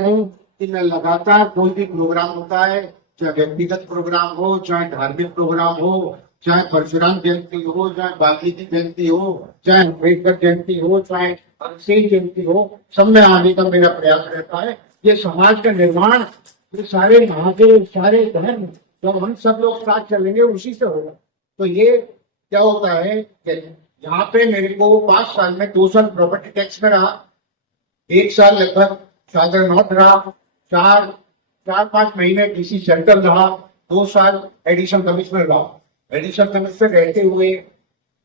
इनमें लगातार कोई भी प्रोग्राम होता है, चाहे व्यक्तिगत प्रोग्राम हो, चाहे धार्मिक प्रोग्राम हो, चाहे परशुराम जयंती हो, चाहे वाल्मीकि जयंती हो, चाहे अम्बेडकर जयंती हो, चाहे अक्षय जयंती हो, सब में आने का मेरा प्रयास रहता है। ये समाज का निर्माण, ये सारे महादेव, सारे धर्म, जब हम सब लोग साथ चलेंगे उसी से होगा। तो ये क्या होता है कि यहाँ पे मेरे को 5 साल में 2 साल प्रॉपर्टी टैक्स में रहा, 1 साल लगभग शादर नॉट रहा, 4-5 महीने डीसी सेंट्रल रहा, 2 साल एडिशनल कमिश्नर रहा। एडिशनल कमिश्नर रहते हुए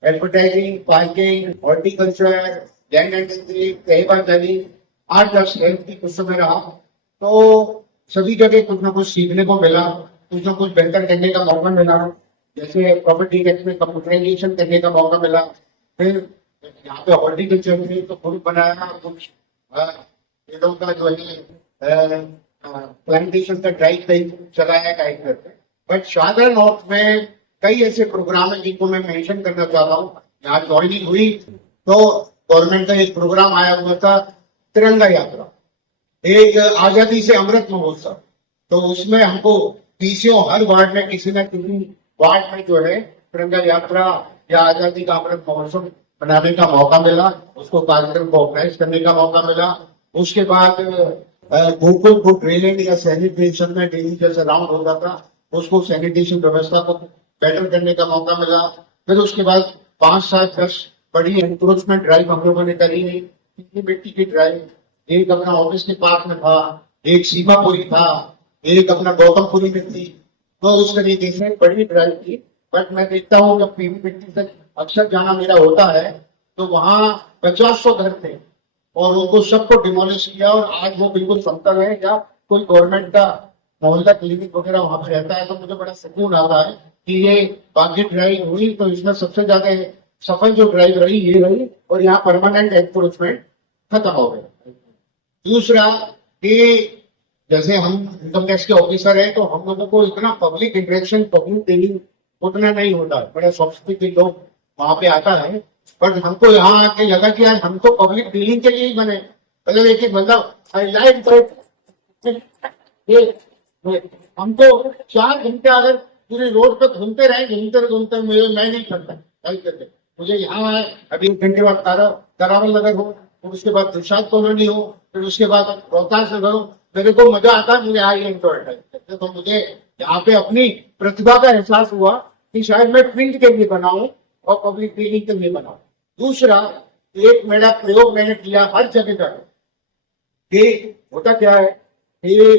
advertising, parking, horticulture, land and तहबाजारी, 8-10 हेल्थ की कुछ समय रहा। तो सभी जगह कुछ ना कुछ सीखने को मिला, कुछ ना कुछ बेहतर करने का मौका मिला। जैसे प्रॉपर्टी टैक्स में कंप्यूटराइजेशन करने का मौका मिला, फिर यहाँ पे हॉर्टिकल्चर में तो खुद बनाया, कुछ पेड़ों का जो है प्लांटेशन का ड्राइव चलाया टाइप करके। बट शादर नॉर्थ में कई ऐसे प्रोग्राम है जिनको मैं मेंशन करना चाहता हूँ। यहाँ ज्वाइनिंग हुई तो गवर्नमेंट का एक प्रोग्राम आया हुआ था, तिरंगा यात्रा, एक आजादी से अमृत महोत्सव। तो उसमें हमको पीसीओ हर वार्ड में किसी न किसी वार्ड में जो है तिरंगा यात्रा या आजादी का अमृत महोत्सव बनाने का मौका मिला, उसको कार्यक्रम को ऑर्गेनाइज करने का मौका मिला। उसके बाद गोकुल फूड रेलिंग या सैनिटेशन में डेली जैसे राउंड होता था, उसको सैनिटेशन व्यवस्था को बेटर करने का मौका मिला। फिर उसके बाद 5-7-10 बड़ी एनक्रोचमेंट ड्राइव हम लोगों ने करी है। मिट्टी की ड्राइव, एक अपना ऑफिस के पास में था, एक सीमापुरी था, एक अपना गौतमपुरी में थी। तो उस तरीके से बड़ी ड्राइव थी। बट मैं देखता हूँ जब पीवी मिट्टी तक अक्सर जाना मेरा होता है तो वहां 50-100 घर थे और उनको सबको डिमोलिश किया और आज वो बिल्कुल समतल है। या कोई गवर्नमेंट का मोहल्ला क्लिनिक वगैरह वहां पे रहता है तो मुझे बड़ा सुकून आता है कि ये बाकी ड्राइव हुई। तो इसमें सबसे ज्यादा सफल जो ड्राइव रही ये रही और यहाँ परमानेंट एनक्रोचमेंट खत्म हो गया। दूसरा कि जैसे हम इनकम टैक्स के ऑफिसर हैं तो हम लोगों को इतना पब्लिक इंटरेक्शन, पब्लिक डीलिंग उतना नहीं होता है। बड़े सोफिस्टिकेटेड लोग वहां पे आता है, पर हमको यहाँ आके लगा कि यार हम तो पब्लिक डीलिंग के लिए ही बने। मतलब एक मतलब हम तो 4 घंटे अगर पूरे रोड पे घूमते रहे मैं नहीं करता करके। मुझे यहाँ अभी 1 घंटे बाद करावल नगर हो, फिर उसके बाद दिलशाद कॉलोनी हो, फिर उसके बाद रोहतास नगर हो, मेरे को मजा आता है, मुझे आई एंजॉय। तो मुझे यहाँ पे अपनी प्रतिभा का एहसास हुआ कि शायद मैं फील्ड के लिए बनाऊं और पब्लिक डीलिंग के लिए बनाऊं। दूसरा, एक मेरा प्रयोग मैंने किया हर जगह कि होता क्या है कि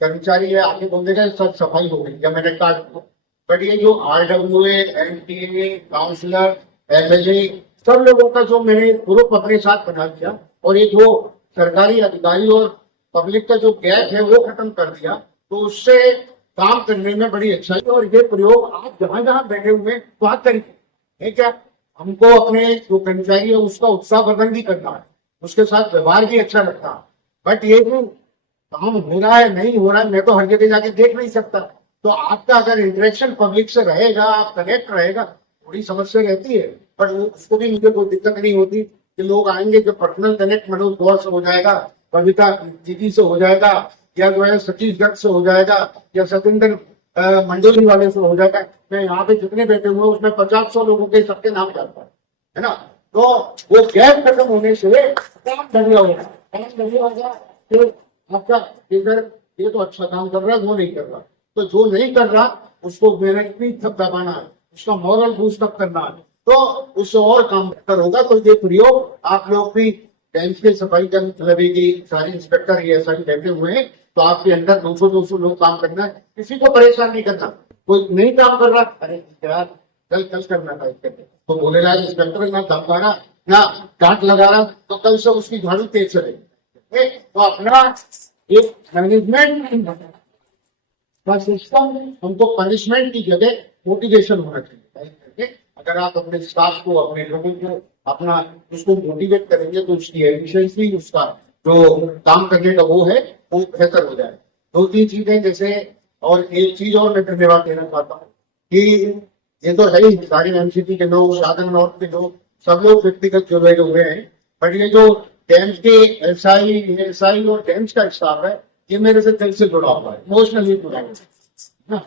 कर्मचारी है आगे बोल देगा सब सफाई हो गई या मैंने काट दिया। बट ये जो RWA, MTA, काउंसलर, MLA, सब लोगों का जो मैंने ग्रुप अपने साथ बना दिया और ये जो सरकारी अधिकारी और पब्लिक का जो गैप है वो खत्म कर दिया, तो उससे काम करने में बड़ी अच्छाई। और ये प्रयोग आप जहां जहां बैठे हुए वहां करेंगे। क्या हमको अपने जो कर्मचारी है उसका उत्साहवर्धन भी करना है, उसके साथ व्यवहार भी अच्छा रखना है। बट ये जो काम हो रहा है नहीं हो रहा है मैं तो हर जगह जाके देख नहीं सकता। तो आपका अगर इंटरेक्शन पब्लिक से रहेगा, आप कनेक्ट रहेगा, थोड़ी समस्या रहती है पर उसको भी मुझे कोई दिक्कत नहीं होती कि लोग आएंगे जो पर्सनल कनेक्ट मनोज गौर से हो जाएगा, कविता दीदी से हो जाएगा, या जो है सतीश गर्ग से हो जाएगा, या सतेंद्र मंडोली वाले से हो जाएगा। मैं यहाँ पे जितने बैठे हुए उसमें 50-100 लोगों के सबके नाम जाता है ना। तो वो गैप खत्म होने से काम बढ़िया होगा। फिर आपका इधर ये तो अच्छा काम कर रहा है, वो नहीं कर रहा, तो जो नहीं कर रहा उसको मेहनत भी थक दबाना है, उसका मॉरल बूस्ट अप करना है, तो उससे और काम बेहतर होगा। तो ये प्रयोग आप लोग भी बैंक की सफाई का लगेगी, सारे इंस्पेक्टर ये सारे बैठे हुए हैं, तो आपके अंदर 200 लोग काम करना है, किसी को परेशान नहीं करना। कोई नहीं काम कर रहा, अरे यार कल करना था, तो बोलेगा इंस्पेक्टर ना धमका रहा ना डांट लगा रहा, तो कल से उसकी झाड़ू तेज चलेगी। तो अपना एक मैनेजमेंट का सिस्टम, हमको पनिशमेंट की जगह मोटिवेशन होना चाहिए। अगर आप अपने स्टाफ को, अपने लोगों को अपना उसको मोटिवेट करेंगे तो उसकी एफिशिएंसी, उसका जो काम करने का वो है वो बेहतर हो जाए। 2-3 चीजें जैसे, और एक चीज और मैं धन्यवाद देना चाहता हूँ कि ये तो है ही सारे MCT के लोग, शादर नॉर्थ के लोग, सब लोग व्यक्तिगत जो लगे हुए हैं, पर ये जो डैम्स के एसआई और डैम्स का स्टाफ है, ये मेरे से दिल से जुड़ा हुआ है, इमोशनली जुड़ा हुआ है ना।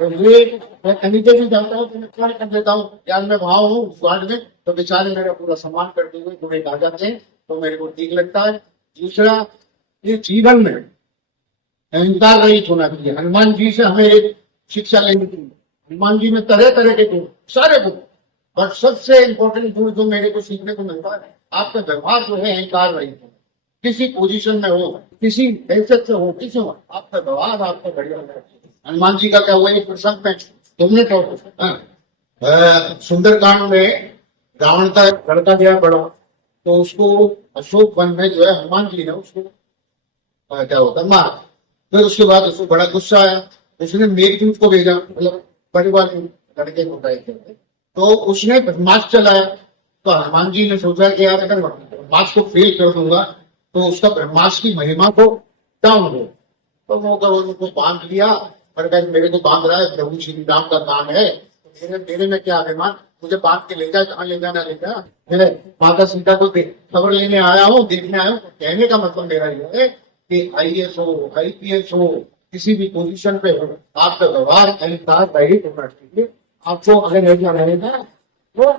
तो ये मैं कहीं पे भी जाता हूँ तो मैं ट्राई कर देता हूँ यार, मैं वहां हूँ गार्ड में, तो बेचारे मेरा पूरा सम्मान करते हुए तुम्हें आ जाते हैं, तो मेरे को ठीक लगता है। दूसरा, ये जीवन में अहंकार रहित होना चाहिए। हनुमान जी से हमें एक शिक्षा लेनी चाहिए। हनुमान जी में तरह तरह के गुण, सारे गुण, बट सबसे इम्पोर्टेंट गुण जो मेरे को सीखने को मिलता है, आपका व्यवहार जो है अहंकार रहित हो, किसी पोजीशन में हो, किसी हैसियत से हो, किसी हो, आपका व्यवहार आपका बढ़िया होना चाहिए। हनुमान जी का क्या हुआ, एक प्रसंग में तुमने सुंदरकांड में रावण का लड़का गया बड़ा, तो उसको अशोक वन में जो है हनुमान जी ने उसको क्या होता है मार। फिर उसके बाद उसको बड़ा गुस्सा आया, उसने मेघदूत को भेजा, मतलब परिवार लड़के को गए थे, तो उसने ब्रह्मास्त्र चलाया। तो हनुमान जी ने सोचा कि यार अगर ब्रह्मास्त्र को फेल कर दूंगा तो उसका ब्रह्मास्त्र की महिमा को डाउन हो, तो वो उनको बांध लिया। पर कहीं मेरे को बांध रहा है, प्रभु श्री राम का काम है, मेरे में क्या अभिमान, मुझे बांध के ले जाए, कहाँ ले जाना ले जा, मेरे माता सीता को खबर लेने आया हूँ, देखने आया हूँ। कहने का मतलब मेरा ये है कि आईएएस हो, आईपीएस हो, किसी भी पोजीशन पे हो, आपका व्यवहार अहंकार रहित होना चाहिए। आपको अगर ऐसा रहेगा तो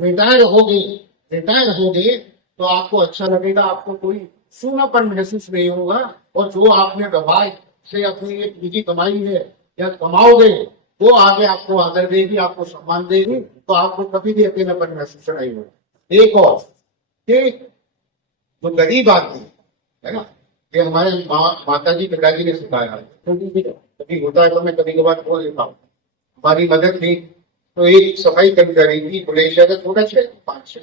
रिटायर हो गए तो आपको अच्छा लगेगा, आपको कोई सूनापन महसूस नहीं होगा, और जो आपने व्यवहार से अपनी एक निजी कमाई है या कमाओगे, वो आगे आपको आदर देगी, आपको सम्मान देगी, तो आपको कभी भी अकेलापन महसूस नहीं होगा। एक और कि जो गरीब आदमी है ना, ये हमारे माता जी पिताजी ने सिखाया है, कभी होता है तो मैं कभी कभार बोल देता हूँ। हमारी मदद थी तो एक सफाई कर्मचारी थी, मलेशिया का, थोड़ा 5-6